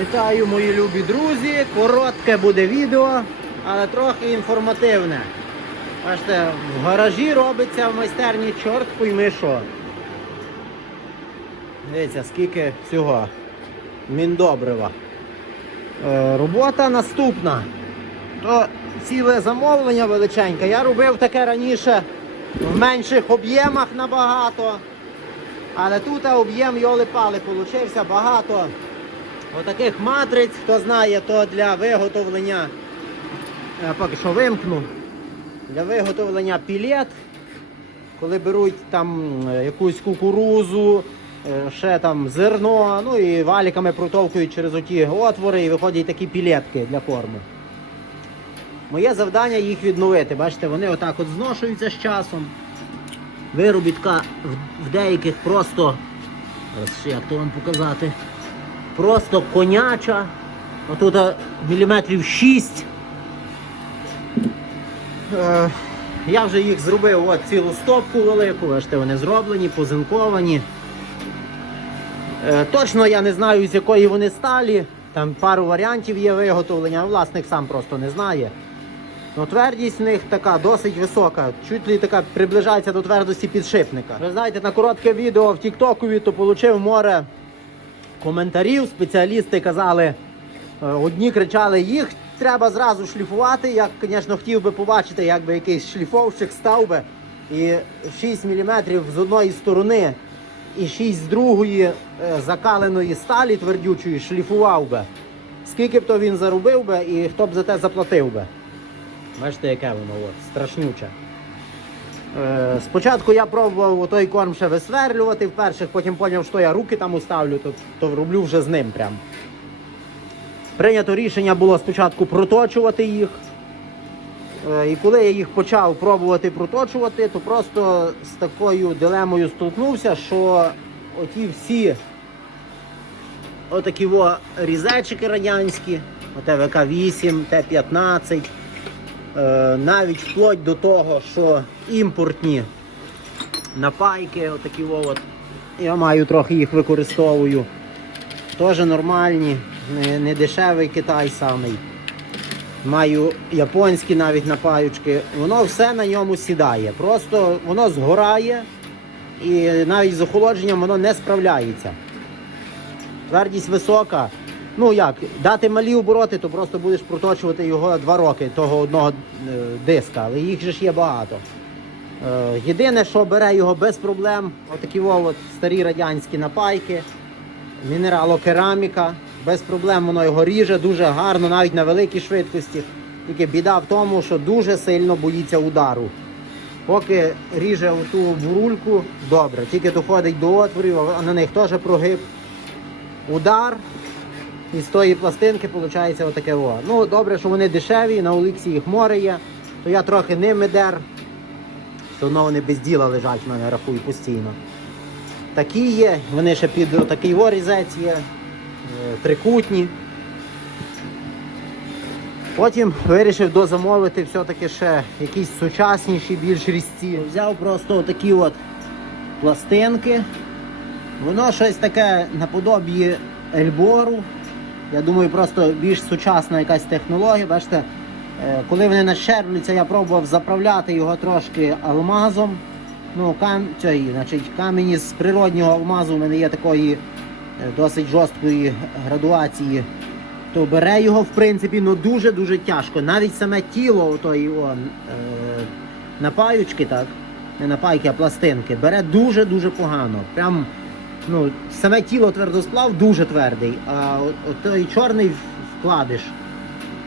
Вітаю, мої любі друзі! Коротке буде відео, але трохи інформативне. Бачите, в гаражі робиться в майстерні чорт пойми що. Дивіться, скільки всього. Міндобрива. Е, робота наступна. То ціле замовлення величеньке. Я робив таке раніше в менших об'ємах набагато. Але тут об'єм йоли-пали получився багато. Отаких матриць, хто знає, то для виготовлення, я поки що вимкну, для виготовлення пілет, коли беруть там е, якусь кукурузу, е, ще там зерно, ну і валіками протовкують через оті отвори і виходять такі пілетки для корму. Моє завдання їх відновити. Бачите, вони отак от зношуються з часом. Виробітка в- деяких просто, зараз як то вам показати, просто коняча. Отут міліметрів 6. Е, я вже їх зробив от цілу стопку велику, бачите, вони зроблені, позинковані. Е, точно я не знаю, з якої вони сталі. Там пару варіантів є виготовлення, а власник сам просто не знає. Ну, твердість в них така досить висока, чуть ли така приближається до твердості підшипника. Ви знаєте, на коротке відео в Тіктокові то отримав море коментарів. Спеціалісти казали, е, одні кричали, їх треба зразу шліфувати. Я, звісно, хотів би побачити, як би якийсь шліфовщик став би і 6 мм з одної сторони і 6 з другої е, закаленої сталі твердючої шліфував би. Скільки б то він заробив би і хто б за те заплатив би. Бачите, яке воно от, страшнюче. Е, спочатку я пробував той корм ще висверлювати вперше, потім зрозумів, що я руки там уставлю, то, то роблю вже з ним прям. Прийнято рішення було спочатку проточувати їх. Е, і коли я їх почав пробувати проточувати, то просто з такою дилемою столкнувся, що оті всі отакі різечики радянські, ОТВК 8, Т-15, е, навіть вплоть до того, що імпортні напайки, отакі от, я маю трохи їх використовую. Теж нормальні, не, не дешевий Китай самий. Маю японські навіть напаючки. Воно все на ньому сідає. Просто воно згорає і навіть з охолодженням воно не справляється. Твердість висока. Ну як, дати малі обороти, то просто будеш проточувати його два роки, того одного е, диска, але їх же ж є багато. Е, єдине, що бере його без проблем, отакі от старі радянські напайки, мінералокераміка, без проблем воно його ріже дуже гарно, навіть на великій швидкості. Тільки біда в тому, що дуже сильно боїться удару. Поки ріже оту бурульку, добре, тільки доходить до отворів, а на них теж прогиб. Удар. І з тої пластинки виходить отаке о. Ну, добре, що вони дешеві, на Оліксі їх море є, то я трохи ними дер. То воно вони без діла лежать в мене, рахую постійно. Такі є, вони ще під такий ворізець є, е, трикутні. Потім вирішив дозамовити все-таки ще якісь сучасніші, більш різці. Взяв просто такі от пластинки. Воно щось таке наподобі ельбору. Я думаю, просто більш сучасна якась технологія. Бачите, е, коли вони нащерблюються, я пробував заправляти його трошки алмазом. Ну, кам... цієї, значить, камені з природнього алмазу в мене є такої е, досить жорсткої градуації. То бере його, в принципі, ну дуже-дуже тяжко. Навіть саме тіло отої е, напаючки, так, не напайки, а пластинки, бере дуже-дуже погано. Прям ну, саме тіло твердосплав дуже твердий, а от, той чорний вкладиш,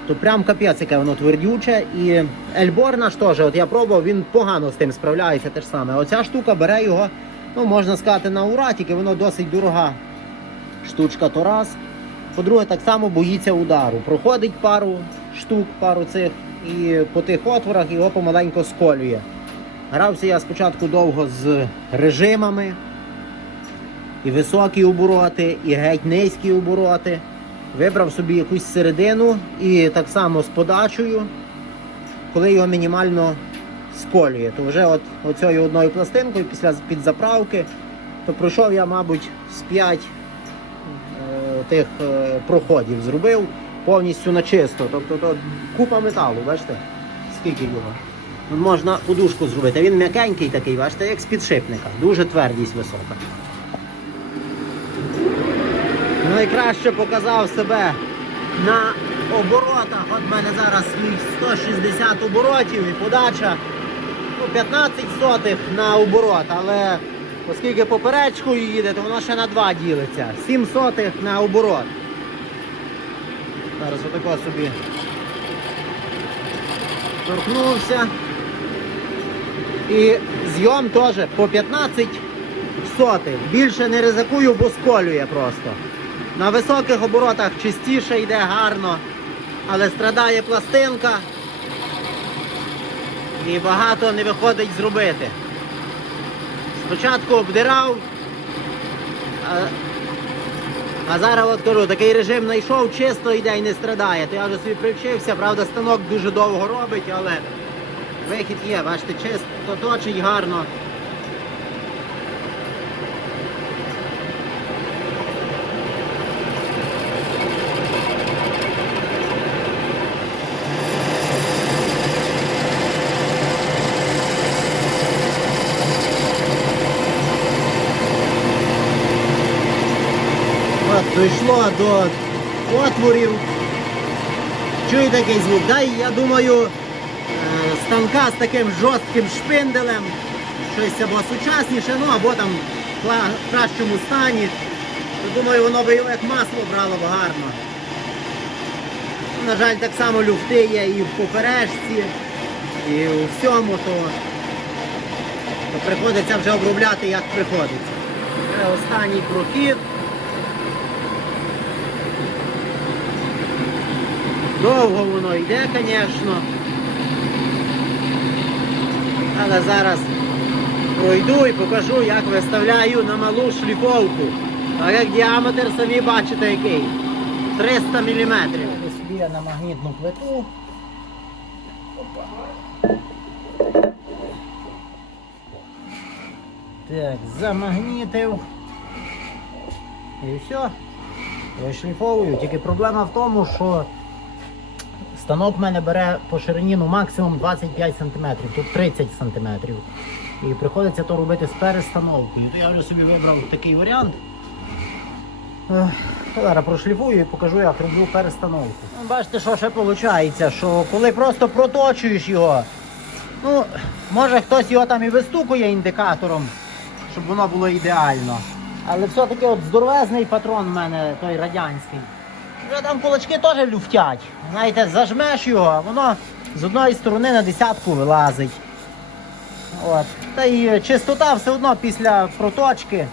то прям капець, яке воно твердюче. І Ельбор наш теж, от я пробував, він погано з тим справляється те ж саме. Оця штука бере його, ну можна сказати, на ура, тільки воно досить дорога штучка то раз. По-друге, так само боїться удару. Проходить пару штук, пару цих, і по тих отворах його помаленько сколює. Грався я спочатку довго з режимами, і високі обороти, і геть низькі обороти. Вибрав собі якусь середину і так само з подачею, коли його мінімально сколює. То вже от оцією одною пластинкою після підзаправки, то пройшов я, мабуть, з 5 тих е, проходів зробив повністю на чисто. Тобто то купа металу, бачите? Скільки його? Можна подушку зробити. Він м'якенький такий, бачите, як з підшипника. Дуже твердість висока. Найкраще показав себе на оборотах. От в мене зараз 160 оборотів і подача ну, 15 сотих на оборот, але оскільки поперечкою їде, то воно ще на 2 ділиться. 7 сотих на оборот. Зараз отако собі торкнувся. І зйом теж по 15 сотих. Більше не ризикую, бо сколює просто. На високих оборотах чистіше йде гарно, але страдає пластинка і багато не виходить зробити. Спочатку обдирав, а, а зараз от кажу, такий режим знайшов, чисто йде і не страдає. То я вже собі привчився, правда, станок дуже довго робить, але вихід є, бачите, чисто точить гарно. От, дійшло до отворів. Чуєте такий звук? Дай, я думаю, е, станка з таким жорстким шпинделем, щось або сучасніше, ну або там в кращому стані. То, думаю, воно би як масло брало б гарно. На жаль, так само люфти є і в поперечці, і у всьому, то, то приходиться вже обробляти як приходиться. Це останній прохід. Довго воно йде, звісно. Але зараз пройду і покажу, як виставляю на малу шліфовку. Так як діаметр самі бачите який. 300 мм. Собі я на магнітну плиту. Опа. Так, замагнітив. І все. Вишліфовую. Тільки проблема в тому, що станок в мене бере по ширині ну, максимум 25 см, тут 30 см. І приходиться то робити з перестановкою. То я вже собі вибрав такий варіант. Зараз прошліфую і покажу, як роблю перестановку. Бачите, що ще виходить, що коли просто проточуєш його, ну, може хтось його там і вистукує індикатором, щоб воно було ідеально. Але все-таки от здоровезний патрон в мене, той радянський. Вже там кулачки теж люфтять. Знаєте, зажмеш його, воно з одної сторони на десятку вилазить. От. Та й чистота все одно після проточки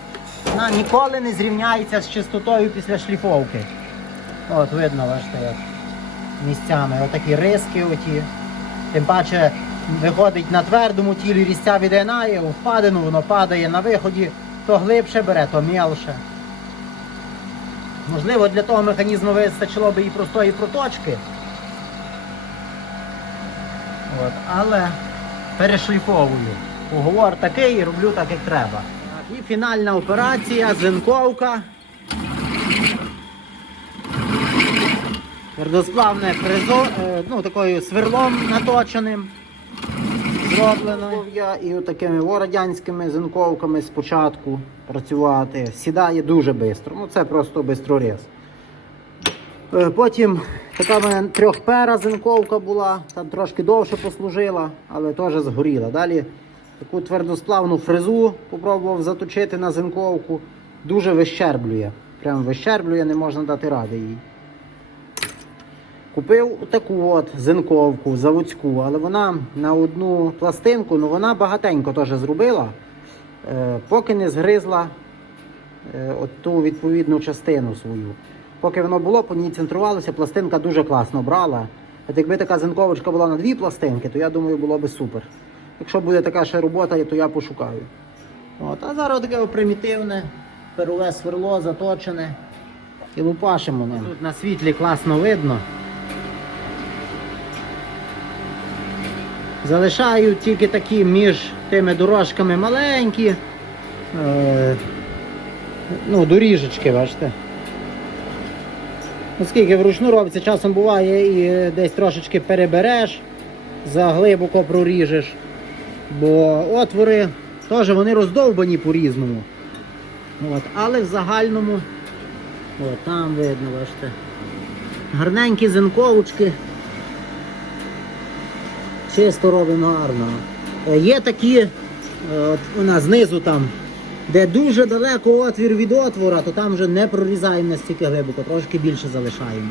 вона ніколи не зрівняється з чистотою після шліфовки. От, видно, бачите, як місцями. Отакі риски оті. Тим паче виходить на твердому тілі різця відгинає, у впадину воно падає на виході, то глибше бере, то м'ялше. Можливо, для того механізму вистачило б і простої проточки. От, але перешліфовую. Уговор такий і роблю так, як треба. І фінальна операція, зинковка. Твердосплавне фрезо, е, ну, такою сверлом наточеним. Зроблено. Я і такими о, радянськими зинковками спочатку працювати. Сідає дуже швидко. Ну це просто бистроріз. Е, Потім така в мене трьохпера зинковка була, там трошки довше послужила, але теж згоріла. Далі таку твердосплавну фрезу попробував заточити на зинковку. Дуже вищерблює. Прям вищерблює, не можна дати ради їй. Купив таку от зинковку заводську, але вона на одну пластинку, ну вона багатенько теж зробила, е, поки не згризла е, от ту відповідну частину свою. Поки воно було, по ній центрувалося, пластинка дуже класно брала. От якби така зинковочка була на дві пластинки, то я думаю, було би супер. Якщо буде така ще робота, то я пошукаю. От, а зараз таке примітивне, перове сверло заточене і лупашимо ним. Тут на світлі класно видно. Залишаю тільки такі між тими дорожками маленькі. Е, ну, доріжечки, бачите. Оскільки вручну робиться, часом буває і десь трошечки перебереш, заглибоко проріжеш. Бо отвори теж вони роздовбані по-різному. От, але в загальному, от, там видно, бачите, гарненькі зенковочки. Чисто робимо гарно. Е, Є такі, е, от у нас знизу там, де дуже далеко отвір від отвора, то там вже не прорізаємо настільки глибоко, трошки більше залишаємо.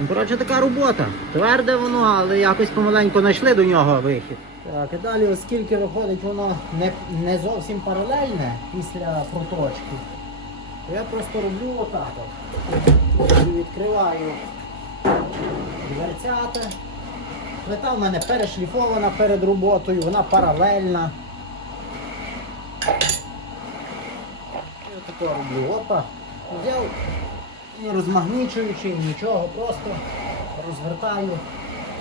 Ну, коротше, така робота. Тверде воно, але якось помаленьку знайшли до нього вихід. Так, і далі, оскільки виходить воно не, не зовсім паралельне після проточки, то я просто роблю отак Відкриваю дверцята. Плита в мене перешліфована перед роботою, вона паралельна. І отако роблю. Опа. Взяв і розмагнічуючи, нічого, просто розвертаю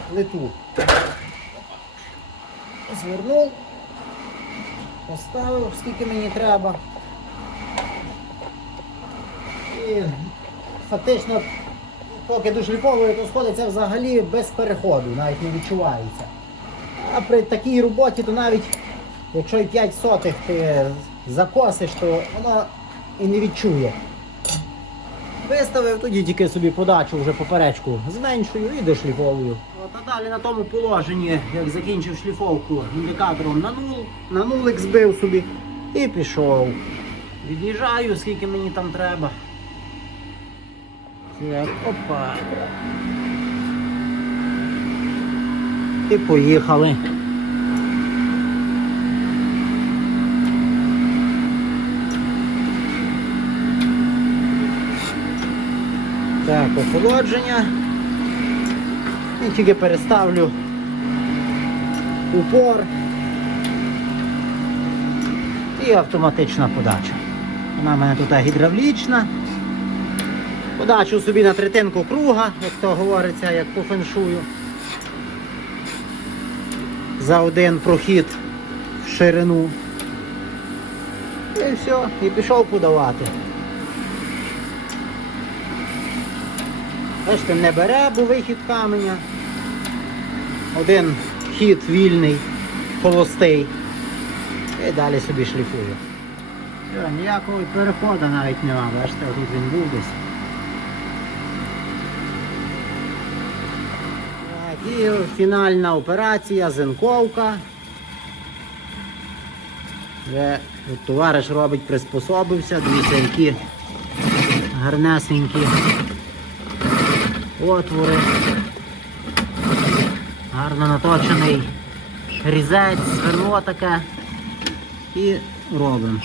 плиту. Звернув, поставив, скільки мені треба. І фактично, поки дошліфовую, то сходиться взагалі без переходу, навіть не відчувається. А при такій роботі, то навіть якщо і 5 сотих ти закосиш, то воно і не відчує. Виставив, тоді тільки собі подачу вже поперечку зменшую і дошліфовую. А далі на тому положенні, як закінчив шліфовку індикатором на нул, на нулик збив собі і пішов. Від'їжджаю, скільки мені там треба. Так, опа. І поїхали. Так, охолодження. І тільки переставлю упор і автоматична подача. Вона в мене тут гідравлічна. Подачу собі на третинку круга, як то говориться, як по феншую. За один прохід в ширину. І все, і пішов подавати. Бачите, не бере, бо вихід каменя. Один хід вільний, холостий. І далі собі шліфую. Все, ніякого переходу навіть нема, бачите, тут він був десь. І фінальна операція, зенковка. От товариш робить, приспособився, дивіться, які гарнесенькі отвори. Гарно наточений різець, сверло таке. І робимо.